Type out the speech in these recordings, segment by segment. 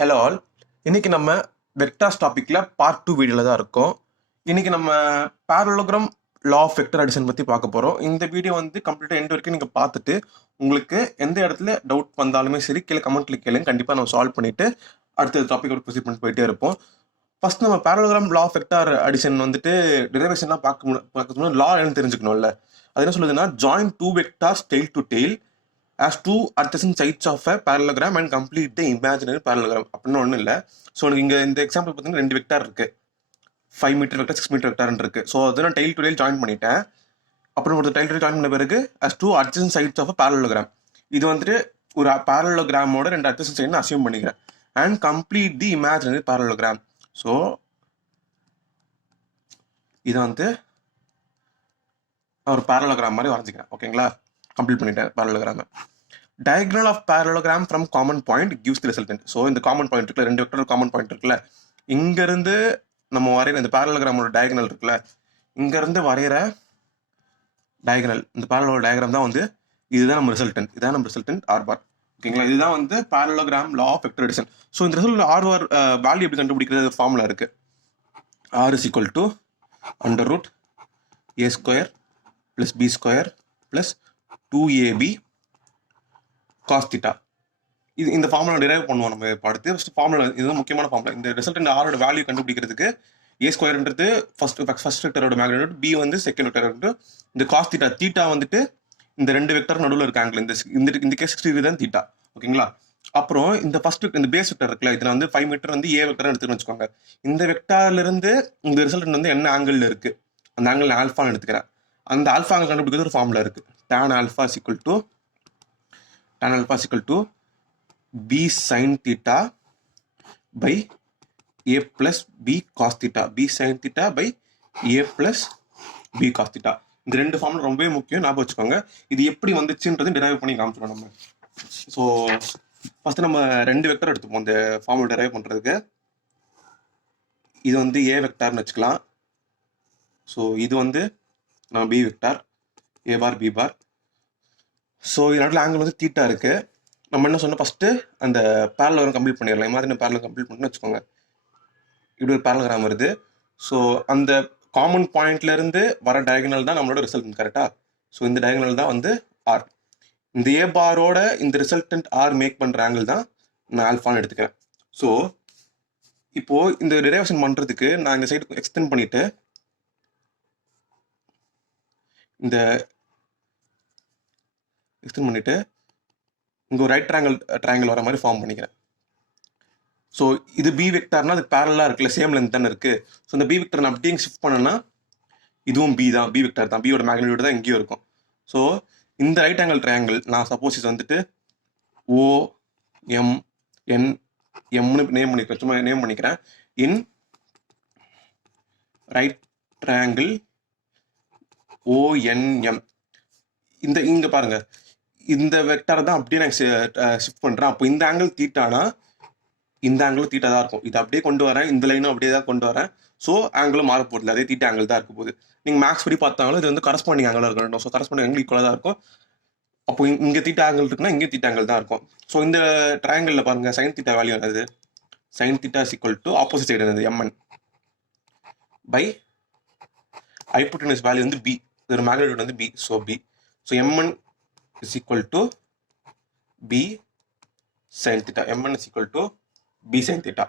Hello all. இன்னைக்கு நம்ம vectors டாபிக்ல பார்ட் 2 வீடியோல தான் இருக்கோம். இன்னைக்கு நம்ம parallelogram law of vector addition பத்தி பார்க்க போறோம். இந்த வீடியோ வந்து கம்ப்ளீட்டா எண்ட் வரைக்கும் நீங்க பார்த்துட்டு உங்களுக்கு எந்த இடத்துல டவுட் வந்தாலுமே சரி கீழே கமெண்ட்ல கேளுங்க. கண்டிப்பா நம்ம சால்வ் பண்ணிட்டு அடுத்த டாபிக்கோட ப்ரொசீட் பண்ணிட்டு போயிட்டே இருப்போம். ஃபர்ஸ்ட் நம்ம parallelogram law of vector addition வந்துட்டு டெரிவேஷன்லாம் பார்க்கணும் லா என்னன்னு தெரிஞ்சுக்கணும்ல. அது என்ன சொல்லுதுன்னா join two vectors tail to tail as two adjacent sides of a parallelogram and complete the imaginary parallelogram அப்படின்னு ஒன்றும் இல்லை. ஸோ எனக்கு இங்கே இந்த எக்ஸாம்பிள் பார்த்தீங்கன்னா 2 வெக்டார் இருக்கு, 5 மீட்டர் வெக்டார் 6 மீட்டர் வெக்டார்னு இருக்கு. ஸோ அதை நான் டெய்ல் டு டெய்ல் ஜாயின் பண்ணிட்டேன். அப்புறம் ஒரு டெய்ல் டு டெய்ல் ஜாயின் பண்ண பிறகு as two adjacent sides of a parallelogram, இது வந்துட்டு ஒரு parallelogramோட 2 adjacent side அசியூம் பண்ணிக்கிறேன் and complete the imaginary parallelogram. So இதை வந்து ஒரு parallelogram மாதிரி வரைஞ்சிக்கிறேன். ஓகேங்களா, கம்ப்ளீட் பண்ணிட்டேன் parallelogram. Diagonal of parallelogram from common point gives the resultant. So இந்த காமன் பாயிண்ட் இருக்குல்ல, 2 வெக்டர் காமன் பாயிண்ட் இருக்குல்ல, இங்கிருந்து நம்ம வரைகிற இந்த parallelogramோட டயகனல் இருக்குல்ல, இங்கிருந்து வரைகிற டயகனல் இந்த parallelogram டயக்ராம் தான் வந்து இதுதான் நம்ம ரிசல்டன்ட். இதுதான் நம்ம ரிசல்டன்ட் ஆர் பார். ஓகேங்களா, இதுதான் வந்து parallelogram law of vector addition. So இந்த ரிசல்ட் ஆர் பார் வேல்யூ எப்படி கண்டுபிடிக்கிறது ஃபார்முலா இருக்கு. R is equal to under root a square plus b square plus 2ab cos theta. இந்த ஃபார்முலா டிரைவ் பண்ணுவோம் நம்ம அடுத்து. ஃபர்ஸ்ட் ஃபார்முலா இதுதான் முக்கியமான ஃபார்முலா. இந்த ரிசல்டன்ட் ஆரோட வேல்யூ கண்டுபிடிக்கிறதுக்கு ஏ ஸ்கொயர்ன்றது ஃபர்ஸ்ட் வெக்டரோட மேக்னிட்யூட், பி வந்து செகண்ட் வெக்டர். இந்த காஸ் தீட்டா, தீட்டா வந்துட்டு இந்த 2 வெக்டர் நடுவில் இருக்க ஆங்கிள், இந்த கேஸ் 60 டிகிரி தான் தீட்டா. ஓகேங்களா, அப்புறம் இந்த ஃபர்ஸ்ட் இந்த பேஸ் வெக்டர் இருக்குல்ல, இதுல வந்து 5 மீட்டர் வந்து ஏ வெக்டர் எடுத்துன்னு வச்சுக்கோங்க. இந்த வெக்டார்ல இருந்து இந்த ரிசல்டன்ட் வந்து என்ன ஆங்கிள் இருக்கு, அந்த ஆங்கிள் ஆல்ஃபான்னு எடுத்துக்கிறேன். அந்த ஆல்ஃபா ஆங்கிள் கண்டுபிடிக்கிறது ஒரு ஃபார்முலா இருக்கு. tan alpha is equal to b sin theta by a plus b cos theta. b sin theta by a plus b cos theta. இந்த 2 ஃபார்முலா ரொம்பவே முக்கியம், ஞாபகம் வச்சுக்கோங்க. இது எப்படி வந்துச்சுன்றது டிரைவ் பண்ணி காமிச்சிடும் நம்ம. ஸோ ஃபர்ஸ்ட் நம்ம 2 வெக்டர் எடுத்துப்போம் இந்த ஃபார்முலா டிரைவ் பண்றதுக்கு. இது வந்து ஏ வெக்டார்னு வச்சுக்கலாம். ஸோ இது வந்து நம்ம பி வெக்டார், ஏ பார் பி பார். ஸோ இதனால ஆங்கிள் வந்து தீட்டா இருக்கு. நம்ம என்ன சொன்னோம், ஃபர்ஸ்ட் அந்த parallelogram கம்ப்ளீட் பண்ணிடலாம். மாதிரி parallelogram கம்ப்ளீட் பண்ணி வச்சுக்கோங்க. இப்படி ஒரு parallelogram வருது. ஸோ அந்த காமன் பாயிண்ட்ல இருந்து வர டயகனல் தான் நம்மளோட ரிசல்ட், கரெக்டா? ஸோ இந்த டயகனல் தான் வந்து ஆர். இந்த ஏ பாரோட இந்த ரிசல்டன்ட் ஆர் மேக் பண்ற ஆங்கிள் தான் நான் ஆல்ஃபான்னு எடுத்துக்கிறேன். ஸோ இப்போ இந்த டெரிவேஷன் பண்றதுக்கு நான் இந்த சைடு எக்ஸ்டெண்ட் பண்ணிட்டு இந்த எக்ஸ்டெண்ட் பண்ணிட்டு இங்கே ஒரு ரைட் ட்ரையாங்கிள் வர மாதிரி ஃபார்ம் பண்ணிக்கிறேன். ஸோ இது பி வெக்டார்னா அது பேரலாக இருக்குல்ல, சேம் லென்த் தானே இருக்கு. ஸோ இந்த பி வெக்டர் நான் அப்படியே ஷிஃப்ட் பண்ணேன்னா இதுவும் பி தான், பி வெக்டார் தான், பியோட மேக்னிட்யூட் தான் எங்கேயும் இருக்கும். ஸோ இந்த ரைட் ஆங்கிள் ட்ரையாங்கிள் நான் சப்போஸ் இது வந்துட்டு ஓ எம் என் எம்னு நேம் பண்ணிக்கிறேன், சும்மா நேம் பண்ணிக்கிறேன். In right triangle ONM. இந்த இங்க பாருங்க, இந்த வெக்டார் தான் அப்படியே நான் ஷிஃப்ட் பண்றேன். அப்போ இந்த ஆங்கிள் தீட்டானா இந்த ஆங்கிள் தீட்டா தான் இருக்கும். இது அப்படியே கொண்டு வரேன், இந்த லைனும் அப்படியே தான் கொண்டு வரேன். ஸோ ஆங்கிளும் மாற போகுது, அதே தீட்டா ஆங்கிள் தான் இருக்க போகுது. நீங்க மேக்ஸ் படி பார்த்தாலும் இது வந்து கரஸ்பாண்டிங் ஆங்கிள் இருக்கணும். ஸோ கரஸ்பாண்டிங் ஆங்கிள் ஈக்குவலாக தான் இருக்கும். அப்போ இங்க தீட்டா ஆங்கிள் இருக்குன்னா இங்கே தீட்டா ஆங்கிள் தான் இருக்கும். ஸோ இந்த ட்ரையாங்கிள் பாருங்க, சைன் தீட்டா வேல்யூ என்னது, sine theta is equal to opposite side என்னது எம்என் பை ஹைப்போடெனஸ் வேல்யூ வந்து பி, ஒரு மேக்னிட்யூட் வந்து b. So b, so MN is equal to b sin theta. mn is equal to b sin theta.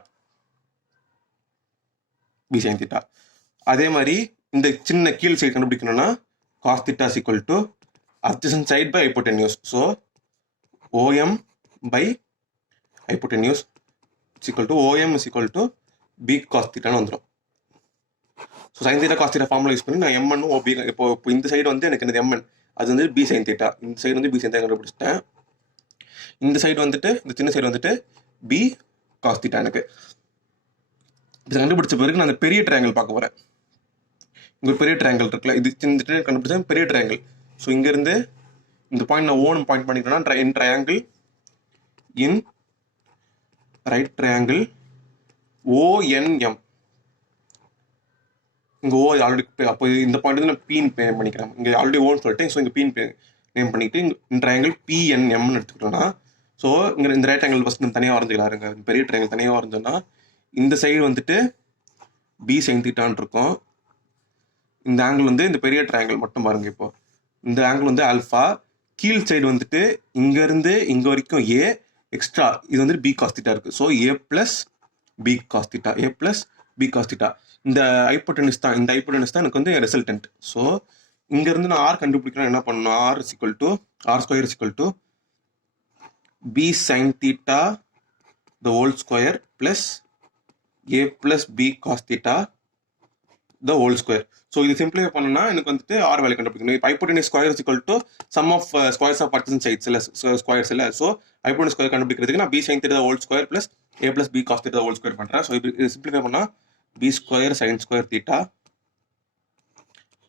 b sin theta. அதே மாதிரி இந்த சின்ன கீழ் side கண்டுபிடிக்கணும்னா cos theta is equal to adjacent side by hypotenuse. So om by hypotenuse is equal to om is equal to b cos theta வந்துடும். So sin theta cos theta formula use பண்ணி நான் mn ob, இப்போ இந்த side வந்து எனக்கு என்னது mn, அது வந்து பி சைன் தீட்டா. இந்த சைடு வந்து பி சைன் தீட்டா கண்டுபிடிச்சிட்டேன். இந்த சைடு வந்துட்டு இந்த சின்ன சைடு வந்துட்டு பி காஸ் தீட்டா. எனக்கு இது கண்டுபிடிச்ச பிறகு நான் அந்த பெரிய ட்ரையாங்கிள் பார்க்க போறேன். இங்க ஒரு பெரிய ட்ரையாங்கிள் இருக்குல்ல, இது சின்ன கண்டுபிடிச்ச பெரிய ட்ரையாங்கிள். ஸோ இங்க இருந்து இந்த பாயிண்ட் நான் ஓன் பாயிண்ட் பண்ணிக்கிறேன்னா in triangle in right triangle ONM. இங்கே ஓ ஆல்ரெடி, அப்போ இந்த பாயிண்ட் வந்து நான் பீன் நேம் பண்ணிக்கிறேன். இங்கே ஆல்ரெடி ஓன்னு சொல்லிட்டு ஸோ இங்கே பீன் நேம் பண்ணிட்டு இந்த ட்ரையாங்கிள் பிஎன்எம்னு எடுத்துக்கிட்டோம்னா ஸோ இங்கே இந்த ரைட் ஆங்கிள் ஃபஸ்ட் நம்ம தனியாக வரைஞ்சிக்கலாருங்க. பெரிய ட்ரையாங்கிள் தனியாக வரைஞ்சோன்னா இந்த சைடு வந்துட்டு பி சைன் தீட்டான்னு இருக்கும். இந்த ஆங்கிள் வந்து இந்த பெரிய ட்ரையாங்கிள் மட்டும் பாருங்க. இப்போ இந்த ஆங்கிள் வந்து ஆல்ஃபா, கீழ் சைடு வந்துட்டு இங்கேருந்து இங்கே வரைக்கும் ஏ எக்ஸ்ட்ரா இது வந்துட்டு பி காஸ் தீட்டா இருக்குது. ஸோ ஏ ப்ளஸ் பி காஸ் தீட்டா, ஏ ப்ளஸ் பி காஸ் தீட்டா. இந்த ஹைப்போடெனிஸ் தான், இந்த ஹைப்போடெனிஸ் தான் எனக்கு வந்து ரிசல்டன்ட். ஸோ இங்கேருந்து நான் ஆர் கண்டுபிடிக்கிறேன், என்ன பண்ணணும், R equal to R square equal to B sine theta the whole square plus A plus B cos theta the whole square. So இது சிம்பிளிஃபை பண்ணணும்னா எனக்கு வந்துட்டு ஆர் வேல்யூ கண்டுபிடிக்கணும். இப்போ hypotenuse square equal to sum of squares of adjacent sides இல்லை squares இல்லை. So hypotenuse square கண்டுபிடிக்கிறதுக்கு நான் B sine theta whole square plus A plus B cos theta whole square பண்ணுறேன். ஸோ இது சிம்பிளிஃபை பண்ணால் B square sine square theta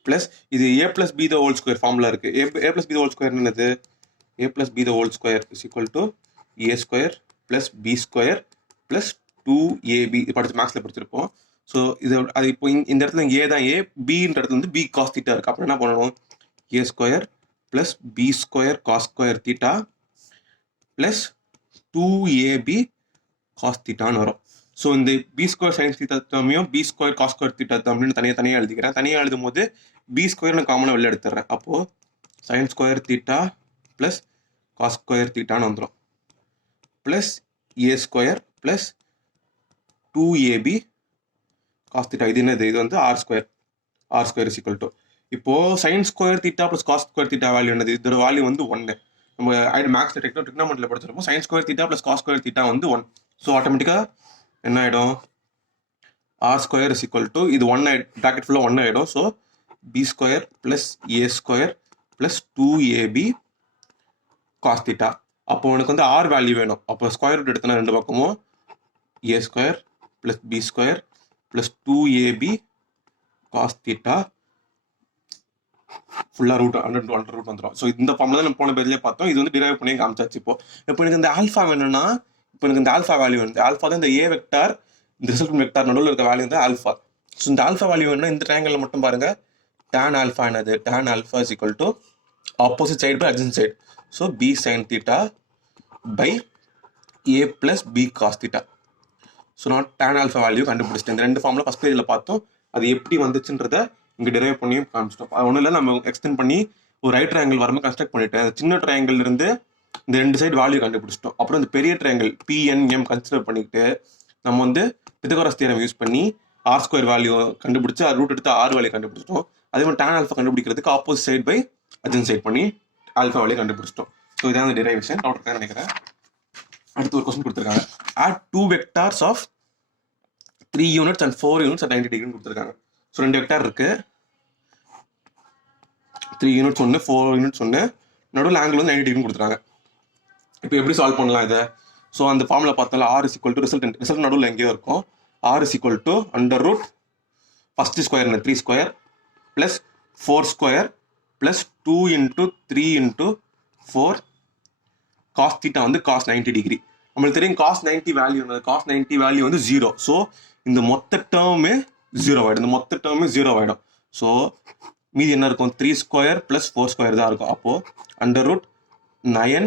plus இது A plus B the whole square formula இருக்குது. A plus B the whole square என்னது, A plus B the whole square is equal to A square plus B square plus 2ab. இது படிச்சு மேக்ஸில் படிச்சிருப்போம். So இது அது இப்போ இந்த இடத்துல ஏ தான் ஏ, பின்ற இடத்துல வந்து பி காஸ் தீட்டா இருக்குது. அப்புறம் என்ன பண்ணணும், A square plus B square cos square theta plus 2ab cos தீட்டான்னு வரும். ஸோ இந்த பி ஸ்கொயர் சைன் தீட்டா தம்மையும் B square cos square theta தம்மையும் தனியாக எழுதிக்கிறேன். தனியாக எழுதும் போது பி ஸ்கொயர் நான் காமனாக வெளில எடுத்துடுறேன். அப்போது sine square theta plus cos square தீட்டான்னு வந்துடும் plus A square plus 2ab cos theta. இது என்னது, இது வந்து R square is equal to இப்போது sine square theta plus cos square theta value என்னது, இதோட வேல்யூ வந்து 1. நம்ம மேக்ஸ் டெக்னாமெண்ட்டில் படிச்சிருப்போம். Sine square theta plus cos square theta வந்து 1. ஸோ ஆட்டோமேட்டிக்காக என்ன ஆகிடும், R square is equal to இது 1 ப்ராக்கெட் ஃபுல்லாக 1 ஆகிடும். So B square plus A square plus 2ab cos theta. அப்போ உனக்கு வந்து ஆர் வேல்யூ வேணும். அப்போ ஸ்கொயர் ரூட் எடுத்தனா ரெண்டு பக்கமும் A square plus B square plus 2ab cos theta ஃபுல்லாக ரூட் அண்டர் ரூட் வந்துடும். ஸோ இந்த ஃபார்மில் தான் நம்ம போன பேஜ்லேயே பார்த்தோம். இது வந்து டிரைவ் பண்ணி காமிச்சாச்சு. இப்போ எனக்கு இந்த ஆல்ஃபா வேணும்னா, இப்போ எனக்கு இந்த ஆல்ஃபா வேல்யூ வேணும். ஆல்ஃபா தான் இந்த ஏ வெக்டார், இந்த ரிசல்ட் வெக்டார் நடுவில் இருக்க வேல்யூ வந்து ஆல்ஃபா. ஸோ இந்த ஆல்ஃபா வேல்யூ வேணும்னா இந்த ட்ரையாங்கிள் மட்டும் பாருங்க, tan ஆல்ஃபா என்னது, tan alpha is equal to opposite side by adjacent side. So B sine theta by A plus B cos theta. So நான் tan ஆல்ஃபா வேல்யூ கண்டுபிடிச்சிட்டேன். இந்த ரெண்டு ஃபார்மில் ஃபஸ்ட் பேஜில் பார்த்தோம். அது எப்படி வந்துச்சுன்றத இங்கே டிரைவ் பண்ணியும் காமிச்சிட்டோம். அது ஒன்றும் இல்லை, நம்ம எக்ஸ்டெண்ட் பண்ணி ஒரு ரைட் ட்ரையாங்கிள் வரமாக கன்ஸ்ட்ரக்ட் பண்ணிட்டேன். அந்த சின்ன ட்ரையாங்கிள் இருந்து இந்த ரெண்டு சைடு வேல்யூ கண்டுபிடிச்சிட்டோம். அப்புறம் இந்த பெரிய ட்ரையாங்கிள் PNM கன்சிடர் பண்ணிக்கிட்டு நம்ம வந்து பித்தகோரஸ் தியரம் யூஸ் பண்ணி ஆர் ஸ்கொயர் வேல்யூ கண்டுபிடிச்சு ரூட் எடுத்து ஆர் வேல்யூ கண்டுபிடிச்சிட்டோம். அதே மாதிரி tan ஆல்ஃபா கண்டுபிடிக்கிறதுக்கு opposite side by adjacent side பண்ணி ஆல்ஃபா வேல்யூ கண்டுபிடிச்சிட்டோம். ஸோ இதான் அந்த டிரைவேஷன் டவுட் நினைக்கிறேன். அடுத்து ஒரு கொஸ்டின் கொடுத்துருக்காங்க. Add 2 vectors of 3 units and 4 units at 90 டிகிரின்னு கொடுத்துருக்காங்க. ஸோ 2 வெக்டார் இருக்கு, 3 யூனிட்ஸ் ஒன்று 4 யூனிட்ஸ் ஒன்று, நடுவில் ஆங்கிள் வந்து 90 டிகிரின்னு கொடுத்துருக்காங்க. இப்போ எப்படி சால்வ் பண்ணலாம் இதை? ஸோ அந்த ஃபார்மில் பார்த்தாலும் R is equal to result நடுவில் எங்கேயோ இருக்கும். R is equal to under root first square 3 square plus 4 square plus 2 into 3 into 4 cos theta வந்து காஸ் 90 டிகிரி. நம்மளுக்கு தெரியும் காஸ் 90 வேல்யூ, காஸ் 90 வேல்யூ வந்து 0. ஸோ இந்த மொத்த டேர்மே 0 ஆகிடும். இந்த மொத்த டேர்மே 0 ஆகிடும். ஸோ மீதி என்ன இருக்கும், 3 ஸ்கொயர் ப்ளஸ் 4 ஸ்கொயர் தான் இருக்கும். அப்போது under root 9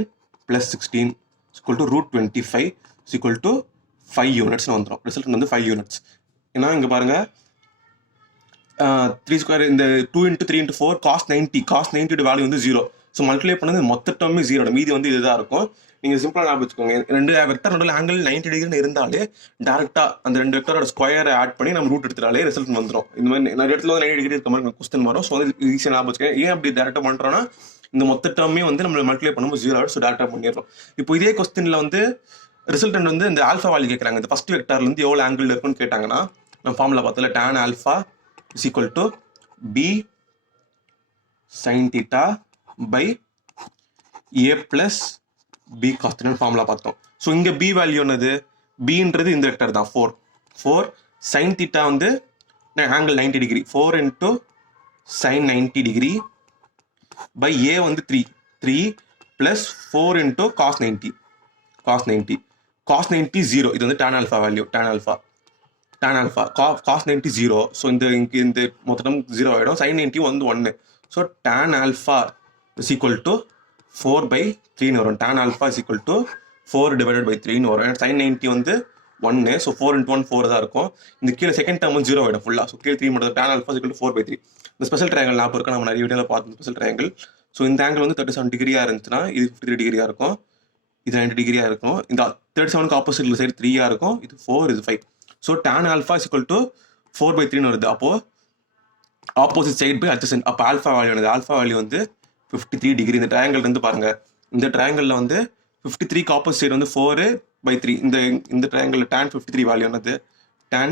plus 16 equal to root 25 equal to 5 யூனிட்ஸ்னு வந்துடும். ரிசல்ட் வந்து 5 யூனிட்ஸ். ஏன்னா இங்கே பாருங்கள் 3 ஸ்கொயர் இந்த 2 இன்ட்டு 3 இன்ட்டு 4 காஸ் 90 வேல்யூ வந்து 0. ஸோ மல்டிப்ளை பண்ணது மொத்த டேர்மே 0. மீதி வந்து இதுதான் இருக்கும். நீங்கள் சிம்பிளாக ஞாபகம் வச்சுக்கோங்க, ரெண்டு வெக்டர் நடுவில் ஆங்கிள் 90 டிகிரின்னு இருந்தாலே டேரெக்டாக அந்த ரெண்டு வெக்டரோட ஸ்கொயரை ஆட் பண்ணி நம்ம ரூட் எடுத்துட்டாலே ரிசல்ட் வந்துடும். இந்த மாதிரி நிறைய இடத்துல வந்து 90 டிகிரி இருக்க மாதிரி கொஸ்டின் வரும். ஸோ வந்து ஈஸியாக ஞாபகம் வச்சுக்கோங்க. ஏன் அப்படி டேரெக்டாக பண்ணுறோன்னா, இந்த மொத்த டேர்மே வந்து நம்ம மல்டிப்ளை பண்ணும்போது 0 ஆகிடும். ஸோ டேரெக்டாக பண்ணிடுறோம். இப்போ இதே கொஸ்டினில் வந்து ரிசல்டன்ட் வந்து இந்த ஆல்ஃபா வேல்யூ கேட்குறாங்க. இந்த ஃபர்ஸ்ட் வெக்டார்லேருந்து எவ்வளோ ஆங்கிள் இருக்குன்னு கேட்டாங்கன்னா, நம்ம ஃபார்முலா பார்த்தல tan alpha is equal to B sine theta by A plus B cos தீட்டான்னு ஃபார்முலா பார்த்தோம். ஸோ இங்கே பி வேல்யூ என்னது, பின்றது இந்த வெக்டர் தான் 4 சைன் தீட்டா வந்து angle 90 degree 4 into sine 90 degree by A வந்து 3 ப்ளஸ் 4 இன்ட்டு காஸ் 90 காஸ் 90 0. இது வந்து tan alpha value, tan alpha cos 90 0. So இந்த மொத்தம் 0 ஆகிடும். சைன் 90 வந்து 1. So tan alpha is equal to 4/3 வரும். tan alpha is equal to 4 divided by 3ன்னு வரும். sin 90 வந்து 1, ஸோ 4 into 1 4 தான் இருக்கும். இந்த கீழே செகண்ட் டேர்ம் வந்து 0 ஆகிடும் ஃபுல்லாக. ஸோ கீழே 3 மட்டும் tan alpha = 4/3. இந்த ஸ்பெஷல் ட்ரையாங்கிள் ஞாபகம் இருக்கு, நம்ம நிறைய வீடியோவில் பார்த்து ஸ்பெஷல் ட்ரையாங்கிள். ஸோ இந்த ஆங்கிள் வந்து 37 டிகிரியாக இருந்துச்சுன்னா இது 53 டிகிரியாக இருக்கும், இது 90 டிகிரியாக இருக்கும். இந்த 37க்கு ஆப்போசிட் சைடு 3 இருக்கும், இது 4, இது 5. ஸோ tan alpha = 4/3ன்னு வருது. அப்போது ஆப்போசிட் சைடு பை அட்ஜசன்ட். அப்போ ஆல்ஃபா வேல்யூ வருது. ஆல்ஃபா வேல்யூ வந்து 53 டிகிரி. இந்த ட்ரையாங்கிள் இருந்து பாருங்க, இந்த ட்ரையாங்கிளில் வந்து 53க்கு ஆப்போசிட் சைடு வந்து 4/3. இந்த ட்ரையாங்கிளில் tan 53 வேல்யூ என்னது, tan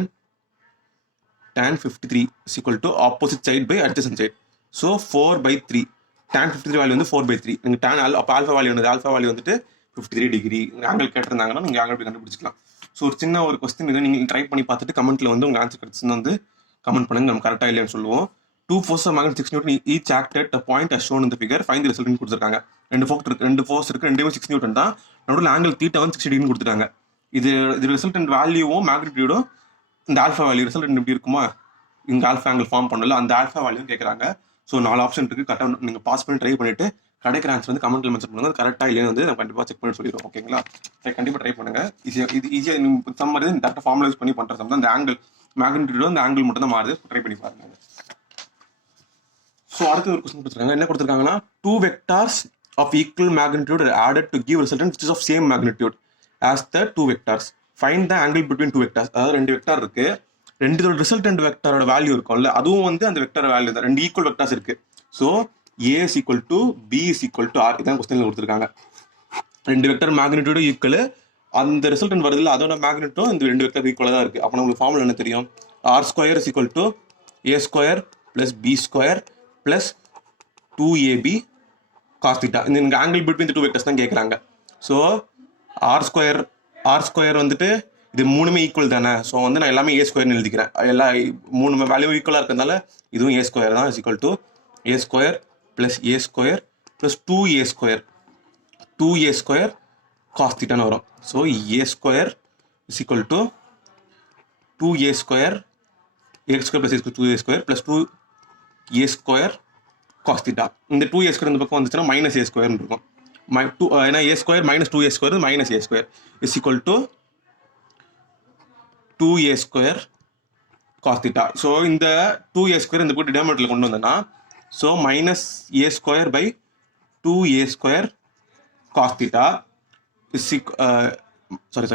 53 = opposite side by adjacent side. So 4/3. tan 53 value வந்து 4/3. நீங்கள் tan அப்போ ஆல்ஃபா வேல்யூ வந்து வந்துட்டு 53 டிகிரி. ஆங்கிள் கேட்டிருந்தாங்கன்னா நீங்கள் ஆங்கிள் போய் கண்டுபிடிச்சிக்கலாம். ஸோ ஒரு சின்ன ஒரு கொஸ்டின் இது, நீங்கள் ட்ரை பண்ணி பார்த்துட்டு கமெண்ட்ல வந்து உங்கள் ஆன்சர் கிடைச்சுன்னு வந்து கமெண்ட் பண்ணுங்க, நம்ம கரெக்டாக இல்லைன்னு சொல்லுவோம். 2 forces of magnitude 6 Newton each acted at a point as shown in the figure. Find the resultant கொடுத்துருக்காங்க. ரெண்டு ஃபோர்ஸ் இருக்கு, ரெண்டுமே 6 நியூட்டன் தான். நடுவில் ஆங்கிள் தீட்டா வந்து 60 டிகிரின்னு கொடுத்துட்டாங்க. இது ரிசல்டன்ட் வேல்யூவும் மேக்னிடியூடும் இந்த ஆல்ஃபா வேல்யூ ரிசல்டன்ட் எப்படி இருக்குமா, இங்கே ஆல்ஃபா ஆங்கிள் ஃபார்ம் பண்ணல, அந்த ஆல்ஃபா வேல்யூ கேட்குறாங்க. ஸோ 4 ஆப்ஷன் இருக்கு, கரெக்டாக நீங்கள் பாஸ் பண்ணி ட்ரை பண்ணிட்டு கிடைக்கிற ஆன்சர் வந்து கமெண்ட்ல மென்ஷன் பண்ணுங்க. கரெக்டாக இல்லைன்னு வந்து நம்ம கண்டிப்பாக செக் பண்ணி சொல்லிடுவோம். ஓகேங்களா, கண்டிப்பாக ட்ரை பண்ணுங்க. ஈஸியாக நீங்கள் சம் மாதிரி டேரக்டாக ஃபார்முலைஸ் பண்ணி பண்ணுற சம் தான். இந்த ஆங்கிள் மேக்னிடியூடும் அந்த ஆங்கிள் மட்டும் தான் மாறுது. ட்ரை பண்ணி பாருங்க. ஸோ அடுத்து ஒரு கொஸ்டின் கொடுத்துருக்காங்க. என்ன கொடுத்துருக்காங்கன்னா, 2 vectors of equal magnitude are added to give resultant which is of same magnitude as the 2 vectors. Find the angle between 2 vectors. அதாவது 2 வெக்டார் இருக்கு, ரெண்டு ரிசல்டன்ட் வெக்டரோட வேல்யூ இருக்கும்ல, அதுவும் வந்து அந்த வெக்டர் வேல்யூ தான். 2 ஈக்குவல் வெக்டர்ஸ் இருக்கு. So A = B = R. இதான் கொஸ்டின்ல கொடுத்துருக்காங்க. 2 வெக்டர் மேக்னிடியூடு ஈக்குவல், அந்த ரிசல்டன்ட் வருதுல அதோட மேக்னிட்டும் இந்த 2 வெக்டர் ஈக்குவலாக தான் இருக்கு. அப்போ நம்மளுக்கு ஃபார்முலா என்ன தெரியும், R² = A² + B² + 2AB cos θ. இந்த ஆங்கிள் பிட்வீன் தி 2 வெக்டர்ஸ் தான் கேட்குறாங்க. ஸோ R² வந்துட்டு இது 3மே ஈக்குவல் தானே. ஸோ வந்து நான் எல்லாமே A² எழுதிக்கிறேன். எல்லா 3 வேல்யூ ஈக்குவலாக இருக்கிறதுனால இதுவும் A² தான். A² + A² + 2A² 2A² cos θ வரும். So A² = 2A² x² + A² 2A² + 2A² cos θ. இந்த 2A² இந்த பக்கம் வந்துச்சுன்னா -A² இருக்கும். ஏன்னா A² - 2A² -A² = 2A² cos θ. So இந்த 2A² இந்த பக்கம் டினாமினேட்டர்ல கொண்டு வந்தேன்னா, so -A² / 2A² cos θ sorry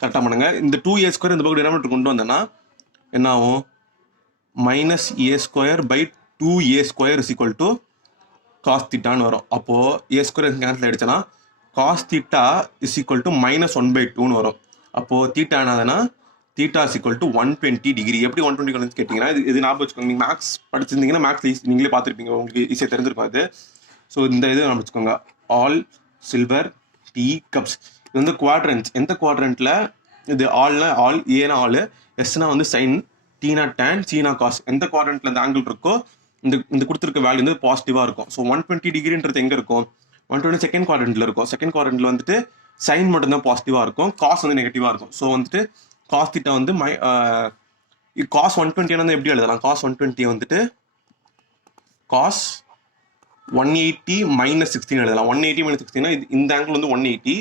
கரெக்டாக பண்ணுங்க. இந்த 2A² இந்த பக்கம் டினாமினேட்டர் கொண்டு வந்தேன்னா என்ன ஆகும், -A² / 2A² = cos θன்னு வரும். அப்போ A² கேன்சல் ஆயிடுச்சுன்னா cos θ = -1/2ன்னு வரும். அப்போ θ என்னதுன்னா θ = 120 டிகிரி. எப்படி 120 டிகிரி கேட்டிங்கன்னா, இது ஞாபகம் வச்சுக்கோங்க. நீங்கள் மேக்ஸ் படிச்சிருந்தீங்கன்னா மேக்ஸ் நீங்களே பார்த்துருப்பீங்க, உங்களுக்கு ஈஸியாக தெரிஞ்சிருப்பாது. ஸோ இந்த இது ஞாபகம் வச்சுக்கோங்க. ஆல் சில்வர் டீ கப்ஸ், இது வந்து குவாட்ரண்ட்ஸ். எந்த குவாட்ரண்ட்ல இது ஆல்னா ஆல், ஏனா ஆல், எஸ்னா வந்து சைன், டீனா டேன், சீனா காஸ். எந்த குவாட்ரண்ட்ல இந்த ஆங்கிள் இருக்கோ இந்த கொடுத்துருக்க வேல்யூ வந்து பாசிட்டிவாக இருக்கும். ஸோ 120 டிகிரின்றது எங்கே இருக்கும், 120 செகண்ட் குவாட்ரண்ட்ல இருக்கும். செகண்ட் குவாட்ரண்ட்ல வந்துட்டு சைன் மட்டும்தான் பாசிட்டிவாக இருக்கும், காஸ் வந்து நெகட்டிவாக இருக்கும். ஸோ வந்துட்டு காஸ் θ வந்து காஸ் 120 வந்து எப்படி எழுதலாம், காஸ் 120 வந்துட்டு காஸ் 180 - 16 எழுதலாம். 180 - 16னா இந்த ஆங்கிள் வந்து 180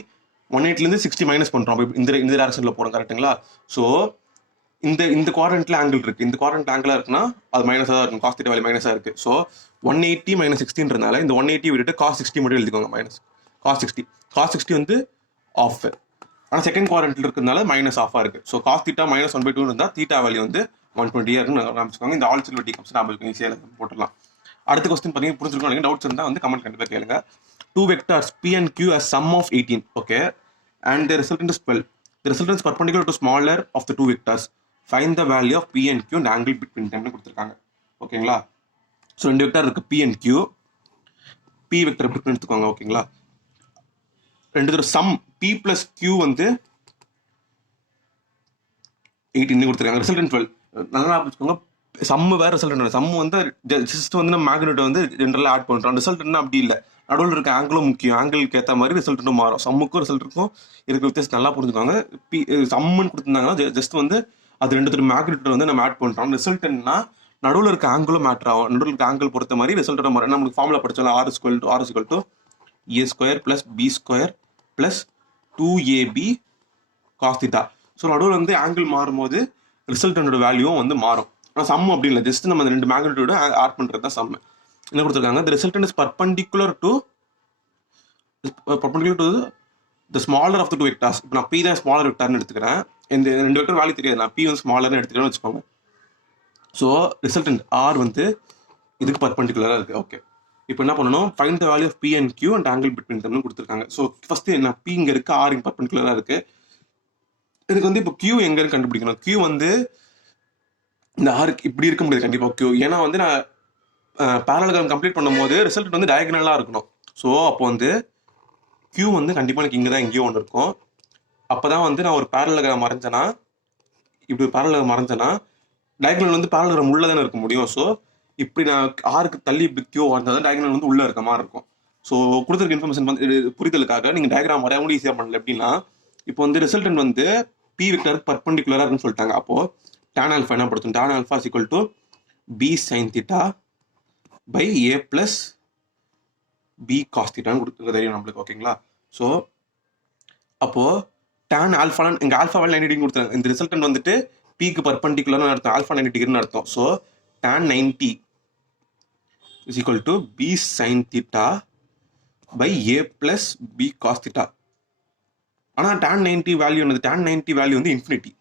60 மைனஸ் பண்ணுறோம். அப்போ இந்த டேரக்ஷனில் போகிறோம், கரெக்டுங்களா. ஸோ இந்த குவாட்ரண்ட்ல ஆங்கிள் இருக்கு, இந்த குவாட்ரண்ட் ஆங்கிளாக இருக்குன்னா அது மைனஸாக தான் இருக்கும், காஸ் θ வேல்யூ மைனஸாக இருக்கு. ஸோ 180 - 16ன்றதுனால இந்த 180 விட்டுட்டு காஸ் 60 மட்டும் எழுதிக்கோங்க, மைனஸ் காஸ் 60. காஸ் 60 வந்து ஆஃப், ஆனால் செகண்ட் குவாட்ரண்ட்ல இருக்கிறதுனால மைனஸ் ஆஃபாக இருக்கு. ஸோ காஸ் θ -1/2 இருந்தால் θ வேல்யூ வந்து 120 இருக்குன்னு காமிச்சுக்கோங்க. இந்த ஆல் சில்வர் டீ கப்ஸ் நம்மளுக்கு ஈஸியாக போட்டுடலாம். அடுத்த கொஸ்டின் பார்த்தீங்கன்னா புரிஞ்சிருக்கும். டவுட்ஸ் இருந்தால் வந்து கமெண்ட் கண்டிப்பாக கேளுங்க. 2 vectors P and Q as sum of 18, okay, and the resultant is 12. The resultant is perpendicular to smaller of the 2 vectors. Find the value of P and Q and angle between them கொடுத்துருக்காங்க. ஓகேங்களா. So 2 vector இருக்கு P and Q. P vector எப்படி எடுத்துக்கோங்க, ஓகேங்களா. ரெண்டு தடவை some P plus Q வந்து 18 கொடுத்துருக்காங்க, ரிசல்டன் 12. நல்லா புரிஞ்சுக்கோங்க, சம்மு வேற ரிசல்டன். சம்மு வந்து ஜஸ்ட் வந்து நம்ம மேக்னிட்யூட் வந்து ஜென்ரலாக ஆட் பண்ணுறோம். ரிசல்ட்னா அப்படி இல்லை, நடுவில் இருக்க ஆங்கிளும் முக்கியம், ஆங்கிளுக்கு ஏற்ற மாதிரி ரிசல்ட்டும் மாறும். சம்முக்கும் ரிசல்ட்டுக்கும் இருக்க வித்தியாசம் நல்லா புரிஞ்சுக்கோங்க. சம்முன்னு கொடுத்துருந்தாங்கன்னா ஜஸ்ட் வந்து அது ரெண்டு மேக்னிட்யூட் வந்து நம்ம ஆட் பண்ணுறோம். ரிசல்ட்னா நடுவில் இருக்க ஆங்கிளும் மேட்டர் ஆகும், நடுவில் இருக்க ஆங்கிள் பொறுத்த மாதிரி ரிசல்ட்டோட மாறும். நம்மளுக்கு ஃபார்முலா படிச்சோம், R = A² + B² + 2ab cos theta. So நடுவில் வந்து ஆங்கிள் மாறும்போது ரிசல்டனோட வேல்யூவும் வந்து மாறும். ஆனால் சம் அப்படி இல்லை, ஜஸ்ட் நம்ம அந்த ரெண்டு மேக்னிடியூட ஆட் பண்ணுறது தான் சம். என்ன கொடுத்துருக்காங்க, the resultant is perpendicular to the smaller of the two vectors. இப்போ நான் p தான் ஸ்மாலர் வெக்டார்னு எடுத்துக்கிறேன், இந்த ரெண்டு வெக்டர் வேல்யூ தெரியாது, நான் p வந்து ஸ்மாலர்னு எடுத்துக்கிறேன்னு வச்சுக்கோங்க. ஸோ ரிசல்டன்ட் r வந்து இதுக்கு பர்பண்டிகுலராக இருக்குது. ஓகே, இப்போ என்ன பண்ணணும், find the value of p and q and angle between them கொடுத்துருக்காங்க. ஸோ ஃபர்ஸ்ட் என்ன, p இங்கே இருக்குது, r இங்கே பர்பண்டிகுலராக இருக்குது. இதுக்கு வந்து இப்போ q எங்கன்னு கண்டுபிடிக்கணும். q வந்து இந்த ஆருக்கு இப்படி இருக்க முடியாது கண்டிப்பாக q, ஏன்னா வந்து நான் பேரலோகிராம் கம்ப்ளீட் பண்ணும்போது ரிசல்ட் வந்து டயகனலாக இருக்கணும். ஸோ அப்போ வந்து q வந்து கண்டிப்பாக எனக்கு இங்கே தான் எங்கேயோ ஒன்று இருக்கும். அப்போ தான் வந்து நான் ஒரு பேரலோகிராம் வரைஞ்சேன்னா, இப்படி ஒரு பேரலோகிராம் வரைஞ்சேன்னா டயகனல் வந்து பேரலோகிராம் உள்ளே தானே இருக்க முடியும். ஸோ இப்படி நான் ஆருக்கு தள்ளி இப்படி q வரைஞ்சால் தான் டயகனல் வந்து உள்ளே இருக்க மாதிரி இருக்கும். ஸோ கொடுத்துருக்க இன்ஃபர்மேஷன் வந்து புரிதலுக்காக நீங்கள் டயக்ராம் வரைய கூட ஈஸியாக பண்ணல. எப்படின்னா இப்போ வந்து ரிசல்டன்ட் வந்து p வெக்டருக்கு பர்பண்டிகுலராக இருக்குன்னு சொல்லிட்டாங்க. அப்போது tan alpha என்ன படுத்தும், tan alpha is equal to b sin theta by a plus b cos theta கொடுத்துருக்க தெரியும் நம்மளுக்கு. ஓகேங்களா, ஸோ அப்போது tan alpha இங்கே ஆல்ஃபா வேல்யூ 90 டிகிரி கொடுத்தாங்க. இந்த ரிசல்டன்ட் வந்துட்டு pக்கு பர்பண்டிகுலர்னு அர்த்தம், ஆல்ஃபா 90 டிகிரின்னு அர்த்தம். So tan 90 is equal to b sin theta by a plus b cos theta. ஆனால் tan 90 வேல்யூ என்னது, tan 90 வேல்யூ வந்து இன்ஃபினிட்டி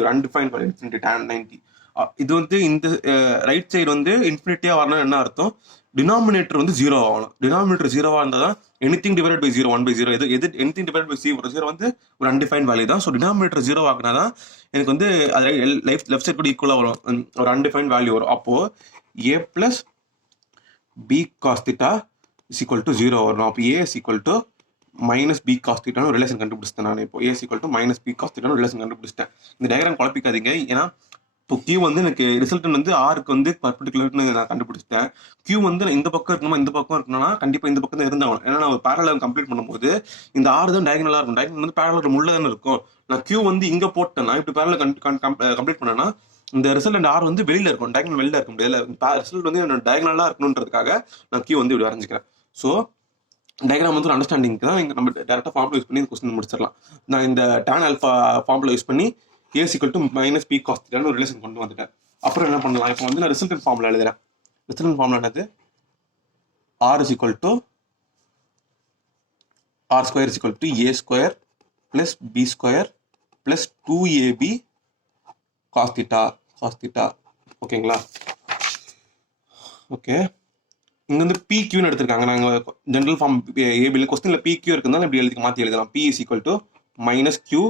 ஒரு அன்டிஃபைன்ட் வேல்யூ இன்ஃபினிட்டி tan 90. இது வந்து இந்த ரைட் சைடு வந்து இன்ஃபினிட்டியாக வரணும் என்ன அர்த்தம், டினாமினேட்டர் வந்து 0 ஆகணும். டினாமினேட்டர் 0 இருந்தால் தான் எனிதிங் டிவைட் பை 0 1/0 எது எனிதிங் டிவைட் பை 0 வந்து ஒரு அன்டிஃபைன்ட் வேல்யூ தான். ஸோ டினாமினேட்டர் 0 ஆகினா தான் எனக்கு வந்து அது லெஃப்ட் சைட் கூட ஈக்குவலாக வரும், ஒரு அன்டிஃபைன்ட் வேல்யூ வரும். அப்போது a plus b cos theta is equal to 0 வரணும். அப்போ a is equal to minus B cos தீட்டான ஒரு ரிலேஷன் கண்டுபிடிச்சிட்டேன் நான். இப்போ as equal to minus B cos தீட்டான ஒரு ரிலேஷன் கண்டுபிடிச்சிட்டேன். இந்த டயக்ராம் குழப்பிக்காதீங்க, ஏன்னா இப்போ கியூ வந்து எனக்கு ரிசல்ட் வந்து ஆருக்கு வந்து பர்பண்டிகுலர்னு நான் கண்டுபிடிச்சிட்டேன். கியூ வந்து இந்த பக்கம் இருக்கணுமா இந்த பக்கம் இருக்கணும்னா கண்டிப்பாக இந்த பக்கம் தான் இருந்தாகணும். ஏன்னா நான் பேரலல் கம்ப்ளீட் பண்ணும்போது இந்த ஆறு தான் டயகனலாக இருக்கும், டயகனல் வந்து பேரலல் உள்ள தானே இருக்கும். நான் கியூ வந்து இங்கே போட்டேன்னா இப்படி பேரலல் கம்ப்ளீட் பண்ணேன்னா இந்த ரிசல்ட் ஆர் வந்து வெளியில் இருக்கும், டயகனல் வெளியில் இருக்க முடியாது. ரிசல்ட் வந்து என்னோட டயகனலாக இருக்கணுன்றதுக்காக நான் கியூ வந்து இப்படி வரைஞ்சிக்கிறேன். ஸோ டயக்ராம் வந்து ஒரு அண்டர்ஸ்டாண்டிங்க்கு தான் நம்ம டேரெக்டாக ஃபார்முலா யூஸ் பண்ணி இந்த கொஸ்டின் முடிச்சிடலாம். நான் இந்த tan alpha ஃபார்முலா யூஸ் பண்ணி a equal to minus B cos தீட்டான்னு ஒரு ரிலேஷன் கொண்டு வந்துட்டேன். அப்புறம் என்ன பண்ணலாம், இப்போ வந்து நான் ரிசல்டன்ட் ஃபார்முலா எழுதுறேன். ரிசல்டன்ட் ஃபார்முலா என்னது, r is equal to r square is equal to a square plus b square plus 2ab cos theta. ஓகேங்களா, ஓகே. இங்கே வந்து PQன்னு எடுத்திருக்காங்க. நாங்கள் ஜென்ரல் ஃபார்ம் ஏபியில் கொஸ்டினில் PQ இருக்குதுனால இப்படி மாற்றி எழுதலாம். P is equal to minus Q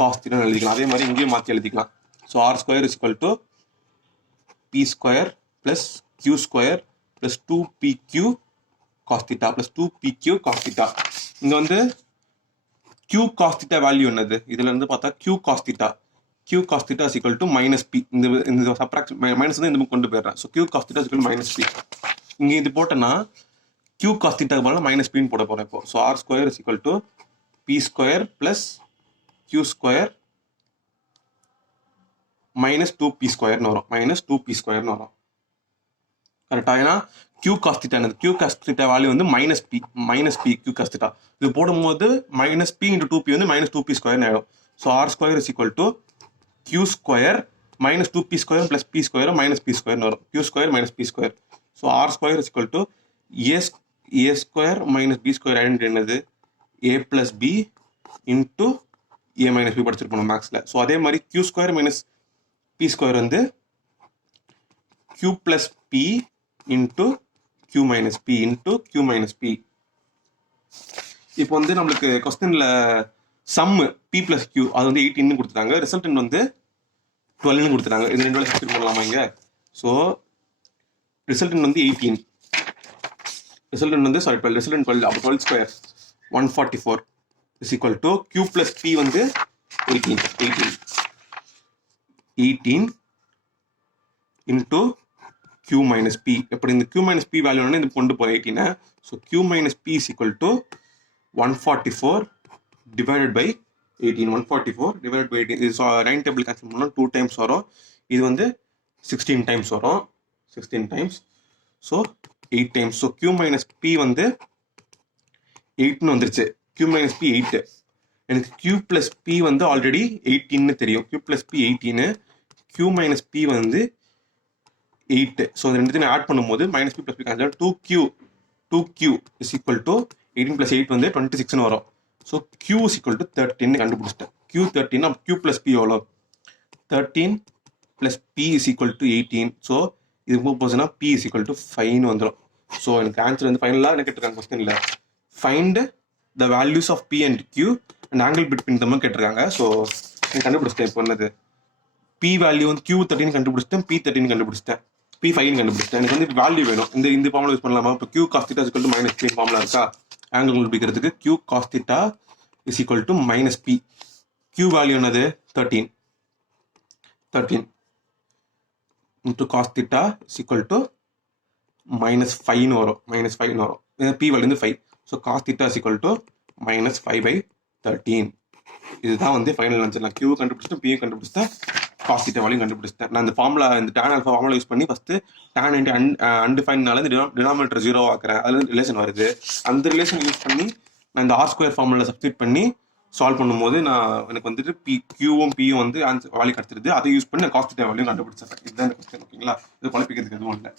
cos theta எழுதிக்கலாம். அதே மாதிரி இங்கேயும் மாற்றி எழுதிக்கலாம். So r square is equal to p square plus q square plus 2pq cos theta plus 2pq cos theta. இங்கே வந்து q cos theta வேல்யூ என்னது, இதுல இருந்து பார்த்தா q cos theta is equal to minus p. இந்த subtraction minus வந்து இந்த கொண்டு போயிடுறேன். So q cos theta is equal to minus p. இங்கே இது போட்டேன்னா q cos theta பதிலாக மைனஸ் பின்னு போட போகிறேன். இப்போ so r square is equal to p square plus q square minus 2p ஸ்கொயர்னு வரும், மைனஸ் 2p ஸ்கொயர்னு வரும். கரெக்டாக, ஏன்னா q cos theta என்னது, q cos theta வேல்யூ வந்து minus p q cos theta. இது போடும்போது மைனஸ் p இன்ட்டு 2p வந்து மைனஸ் 2p ஸ்கொயர்னு ஆகிடும். So r square is equal to q square minus 2p square plus p square minus p ஸ்கொயர்னு வரும். q square minus p square. So r square is equal to a square minus b square identity என்னது, a plus b into a minus b படிச்சிருப்போம் மேக்ஸில். So அதே மாதிரி q square minus p square வந்து q plus p into q minus p into q minus p. இப்போ வந்து நம்மளுக்கு கொஸ்டினில் சம்மு p plus q அது வந்து 18 கொடுத்துட்டாங்க, ரிசல்டன் வந்து 12 கொடுத்துட்டாங்க. இது ரெண்டு வேலை சப்ஸ்டிட் பண்ணலாமா இங்கே. ஸோ ரிசல்டன் வந்து 18, ரிசல்டன் வந்து சாரி 12, ரிசல்டன் 12. அப்போ 12 square 144 is equal to q plus p வந்து 18 இன்ட்டு q minus p. எப்படி இந்த q minus p வேல்யூ இது கொண்டு போய் 18. So q minus p is equal to 144 divided by 18. 144 divided by 18. இது 9 டேபிள் கேன்சல் பண்ணால் 2 டைம்ஸ் வரும், இது வந்து 16 டைம்ஸ் வரும், 16 times. So 8 times. So q minus p வந்து 8ன்னு வந்துருச்சு, q minus p 8. எனக்கு q plus p வந்து ஆல்ரெடி 18 தெரியும். q plus p 18, q minus p வந்து 8. ஸோ இந்த ரெண்டுத்தையும் ஆட் பண்ணும்போது minus p plus p cancel 2q is equal to 18 plus 8 வந்து 26 வரும். So q is equal to 13 கண்டுபிடிச்சிட்டேன். q 13 q plus p எவ்வளோ 13 plus p is equal to 18. So இது போச்சுன்னா p is equal to 5 வந்துடும். ஸோ எனக்கு answer வந்து ஃபைனலாக என்ன கேட்டிருக்காங்க கொஸ்டினில் find the values of p and q and angle between them கேட்டிருக்காங்க. ஸோ எனக்கு கண்டுபிடிச்சிட்டேன். இப்போ என்னது p வேல்யூ வந்து q 13 கண்டுபிடிச்சிட்டேன், p 13 கண்டுபிடிச்சிட்டேன், p 5 கண்டுபிடிச்சிட்டேன். எனக்கு வந்து வேல்யூ வேணும். இந்த ஃபார்முலா யூஸ் பண்ணலாமா? இப்போ q cos theta is equal to minus p formula இருக்கா? ஆங்கிள் கண்டுபிடிக்கிறதுக்கு q cos theta is equal to minus p. q value என்னது 13 into cos theta is equal to minus 5 வரும். p வேல்யூ வந்து 5. So cos theta is equal to minus 5/13. இதுதான் வந்து final answer. நான் q கண்டுபிடிச்சிட்டேன், p கண்டுபிடிச்சிட்டேன், cos theta value கண்டுபிடிச்சிட்டேன். நான் இந்த ஃபார்முலா இந்த tan alpha ஃபார்முலா யூஸ் பண்ணி ஃபர்ஸ்ட் tan into undefinedனால இந்த டினாமினேட்டர் 0 ஆக்குறேன். அதுல ரிலேஷன் வருது. அந்த ரிலேஷன் யூஸ் பண்ணி நான் இந்த r ஸ்கொயர் ஃபார்முலா சப்ஸ்டிட் பண்ணி சால்வ் பண்ணும்போது எனக்கு வந்துட்டு q-ம் p-யும் வந்து வேல்யூ கிடைச்சிருது. அதை யூஸ் பண்ணி நான் cos theta வேல்யூ கண்டுபிடிச்சிடுறேன். இதுதான் இந்த கொஸ்டின். ஓகேங்களா? இது குழப்பிக்கிறதுக்கு எதுவும் இல்லை.